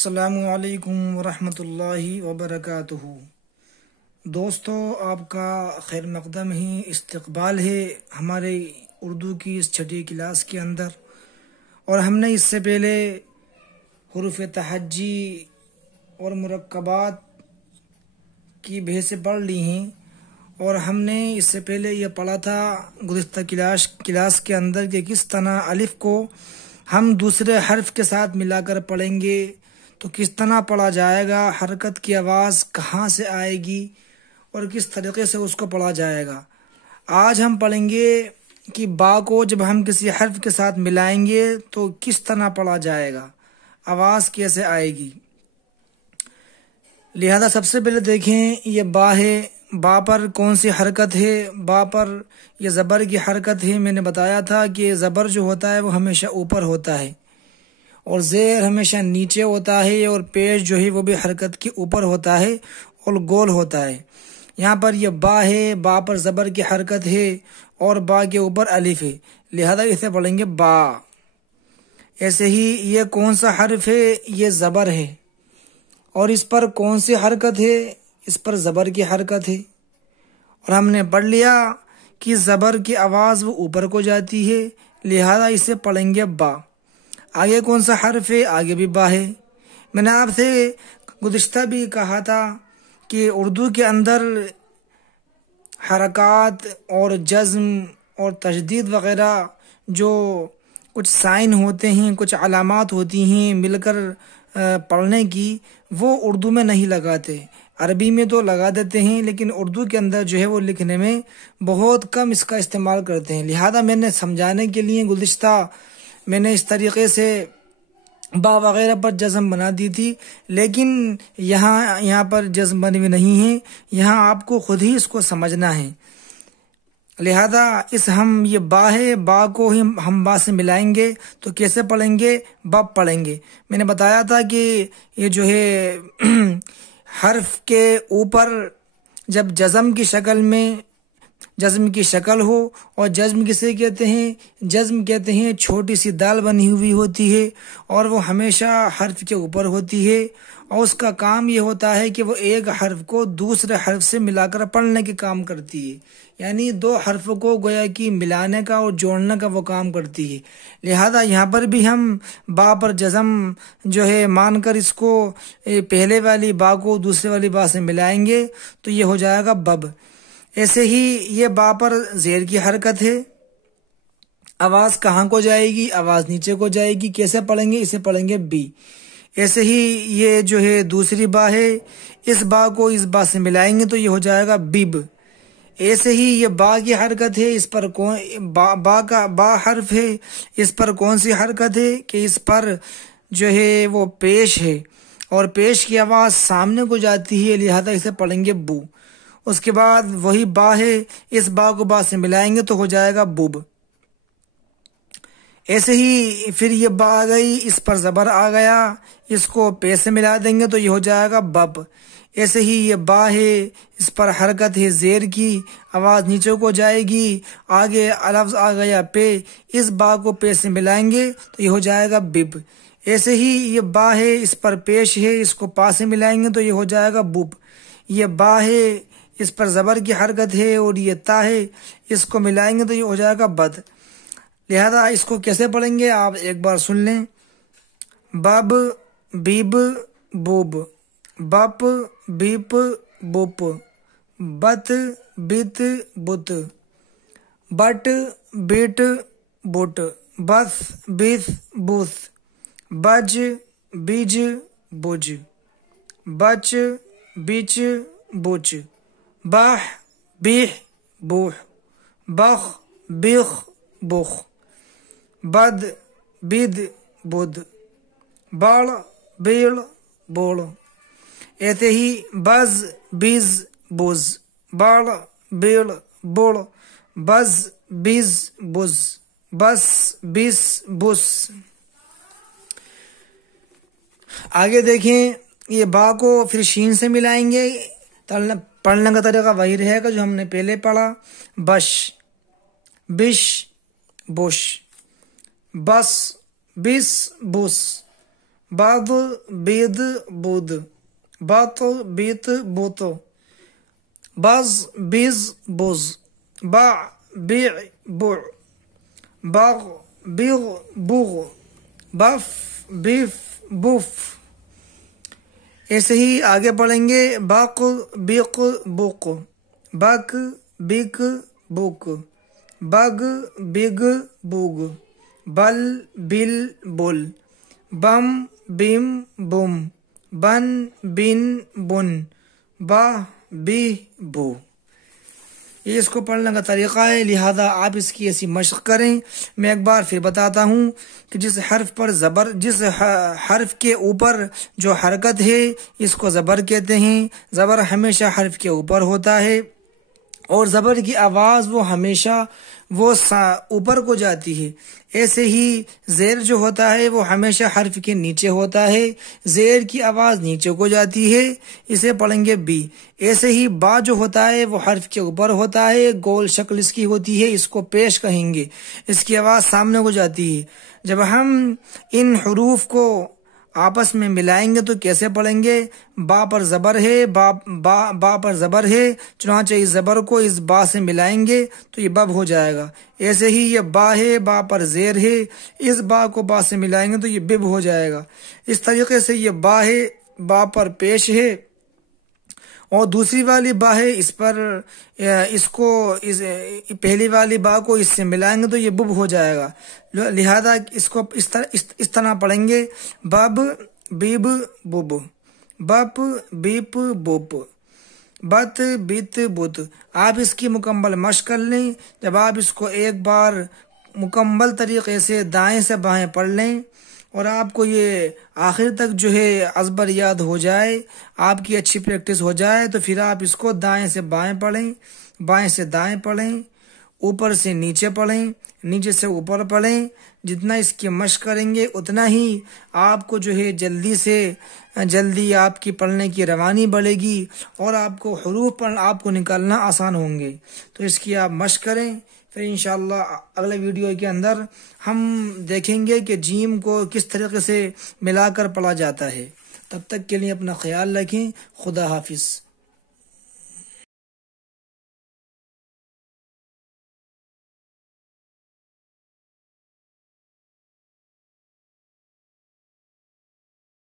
السلام علیکم ورحمۃ اللہ وبرکاتہ۔ دوستو، آپ کا خیر مقدم ہے، استقبال ہے ہمارے اردو کی اس چھٹی کلاس کے اندر۔ اور ہم نے اس سے پہلے حروف تہجی اور مرکبات کی بحثیں پڑھ لی ہیں، اور ہم نے اس سے پہلے یہ پڑھا تھا گزشتہ کلاس کے اندر کہ کس طرح الف کو ہم دوسرے حرف کے ساتھ ملا کر پڑھیں گے تو کس طرح پڑھا جائے گا، حرکت کی آواز کہاں سے آئے گی اور کس طریقے سے اس کو پڑھا جائے گا۔ آج ہم پڑھیں گے کہ با کو جب ہم کسی حرف کے ساتھ ملائیں گے تو کس طرح پڑھا جائے گا، آواز کیسے آئے گی۔ لہذا سب سے پہلے دیکھیں یہ با ہے، با پر کون سی حرکت ہے؟ با پر یہ زبر کی حرکت ہے۔ میں نے بتایا تھا کہ زبر جو ہوتا ہے وہ ہمیشہ اوپر ہوتا ہے اور زیر ہمیشہ نیچے ہوتا ہے، اور پیش جو ہے وہ بھی حرکت کے اوپر ہوتا ہے اور گول ہوتا ہے۔ یہاں پر یہ با ہے، با پر زبر کی حرکت ہے اور با کے اوپر الف ہے، لہذا اسے پڑھیں گے با۔ ایسے ہی یہ کون سا حرف ہے؟ یہ زبر ہے، اور اس پر کون سی حرکت ہے؟ اس پر زبر کی حرکت ہے، اور ہم نے پڑھ لیا کہ زبر کی آواز وہ اوپر کو جاتی ہے، لہذا اسے پڑھیں گے با۔ آگے کون سا حرف ہے؟ آگے بھی با ہے۔ میں نے آپ سے گزشتہ بھی کہا تھا کہ اردو کے اندر حرکات اور جزم اور تشدید وغیرہ جو کچھ سائن ہوتے ہیں، کچھ علامات ہوتی ہیں مل کر پڑھنے کی، وہ اردو میں نہیں لگاتے۔ عربی میں تو لگا دیتے ہیں، لیکن اردو کے اندر جو ہے وہ لکھنے میں بہت کم اس کا استعمال کرتے ہیں۔ لہذا میں نے سمجھانے کے لیے گزشتہ میں نے اس طریقے سے با وغیرہ پر جزم بنا دی تھی، لیکن یہاں پر جزم بنی ہوئی نہیں ہے، یہاں آپ کو خود ہی اس کو سمجھنا ہے۔ لہذا یہ با ہے، با کو ہم با سے ملائیں گے تو کیسے پڑھیں گے؟ بب پڑھیں گے۔ میں نے بتایا تھا کہ یہ جو ہے حرف کے اوپر جب جزم کی شکل ہو، اور جزم کسے کہتے ہیں؟ جزم کہتے ہیں چھوٹی سی دال بنی ہوئی ہوتی ہے اور وہ ہمیشہ حرف کے اوپر ہوتی ہے، اور اس کا کام یہ ہوتا ہے کہ وہ ایک حرف کو دوسرے حرف سے ملا کر پڑھنے کے کام کرتی ہے، یعنی دو حرف کو گویا کہ ملانے کا اور جوڑنے کا وہ کام کرتی ہے۔ لہذا یہاں پر بھی ہم با پر جزم جو ہے مان کر اس کو پہلے والی با کو دوسرے والی با سے ملائیں گے تو یہ ہو جائے گا بب۔ ایسے ہی یہ با پر زیر کی حرکت ہے، آواز کہاں کو جائے گی؟ آواز نیچے کو جائے گی۔ کیسے پڑھیں گے؟ اسے پڑھیں گے بی۔ ایسے ہی یہ جو ہے دوسری با ہے، اس با کو اس با سے ملائیں گے تو یہ ہو جائے گا بیب۔ ایسے ہی یہ با کی حرکت ہے، اس پر با حرف ہے، اس پر کون سی حرکت ہے کہ اس پر جو ہے وہ پیش ہے، اور پیش کی آواز سامنے کو جاتی ہے، لہذا اسے پڑھیں گے بو۔ اس کے بعد وہی با ہے، اس با کو با سے ملائیں گے تو ہو جائے گا بوب۔ ایسے ہی پھر یہ با آ گئی، اس پر زبر آ گیا، اس کو پے سے ملا دیں گے تو یہ ہو جائے گا بب۔ ایسے ہی یہ با ہے، اس پر حرکت ہے زیر کی، آواز نیچے کو جائے گی، آگے لفظ آ گیا پے، اس با کو پے سے ملائیں گے تو یہ ہو جائے گا بب۔ ایسے ہی یہ با ہے، اس پر پیش ہے، اس کو پا سے ملائیں گے تو یہ ہو جائے گا بوب۔ یہ با ہے، اس پر زبر کی حرکت ہے، اور یہ تا ہے، اس کو ملائیں گے تو یہ ہو جائے گا بد۔ لہذا اس کو کیسے پڑھیں گے آپ ایک بار سن لیں۔ بب بیب بوب، بپ بیپ بوپ، بت بت بت، بٹ بٹ بٹ، بس بس بس، بج بج بج، بچ بچ بچ، بح بیح بوح، بخ بخ بخ، بد بد بد، بڑ بیڑ بوڑ۔ ایسے ہی بز بز بز، بڑ بیڑ بوڑ، بز بز بز، بس بس بس۔ آگے دیکھیں، یہ با کو پھر شین سے ملائیں گے، پڑھنے کا طریقہ وہی رہے گا جو ہم نے پہلے پڑھا۔ بش بش بش، بس بس بس، بعض بید بود، بات بیت بوت، باز بیز بوز، باع بیع بوع، باغ بیغ بوغ، باف بیف بوف۔ ایسے ہی آگے پڑھیں گے باق بیق بوق، باک بیک بوک، بگ بگ بوگ، بل بل بول، بم بم بم، بن بن بن، با بی بو۔ یہ اس کو پڑھنے کا طریقہ ہے، لہذا آپ اس کی ایسی مشق کریں۔ میں ایک بار پھر بتاتا ہوں کہ جس حرف کے اوپر جو حرکت ہے اس کو زبر کہتے ہیں۔ زبر ہمیشہ حرف کے اوپر ہوتا ہے اور زبر کی آواز وہ ہمیشہ اوپر کو جاتی ہے۔ ایسے ہی زیر جو ہوتا ہے وہ ہمیشہ حرف کے نیچے ہوتا ہے، زیر کی آواز نیچے کو جاتی ہے، اسے پڑھیں گے بی۔ ایسے ہی با جو ہوتا ہے وہ حرف کے اوپر ہوتا ہے، گول شکل اس کی ہوتی ہے، اس کو پیش کہیں گے، اس کی آواز سامنے کو جاتی ہے۔ جب ہم ان حروف کو آپس میں ملائیں گے تو کیسے پڑھیں گے؟ با پر زبر ہے، با پر زبر ہے، چنانچہ اس زبر کو اس با سے ملائیں گے تو یہ بب ہو جائے گا۔ ایسے ہی یہ با ہے، با پر زیر ہے، اس با کو با سے ملائیں گے تو یہ بب ہو جائے گا۔ اس طریقے سے یہ با ہے، با پر پیش ہے، اور دوسری والی با ہے، اس کو پہلی والی با کو اس سے ملائیں گے تو یہ بب ہو جائے گا۔ لہذا اس کو اس طرح پڑھیں گے بب بیب بب، بپ بیپ بوپ، بت بیت بت۔ آپ اس کی مکمل مشق کر لیں۔ جب آپ اس کو ایک بار مکمل طریقے سے دائیں سے بائیں پڑھ لیں اور آپ کو یہ آخر تک جو ہے ازبر یاد ہو جائے، آپ کی اچھی پریکٹس ہو جائے، تو پھر آپ اس کو دائیں سے بائیں پڑھیں، بائیں سے دائیں پڑھیں، اوپر سے نیچے پڑھیں، نیچے سے اوپر پڑھیں۔ جتنا اس کی مشق کریں گے اتنا ہی آپ کو جو ہے جلدی آپ کی پڑھنے کی روانی بڑھے گی اور آپ کو حروف پر آپ کو نکالنا آسان ہوں گے۔ تو اس کی آپ مشق کریں، پھر انشاءاللہ اگلے ویڈیو کے اندر ہم دیکھیں گے کہ جیم کو کس طریقے سے ملا کر پڑھا جاتا ہے۔ تب تک کے لیے اپنا خیال رکھیں۔ خدا حافظ۔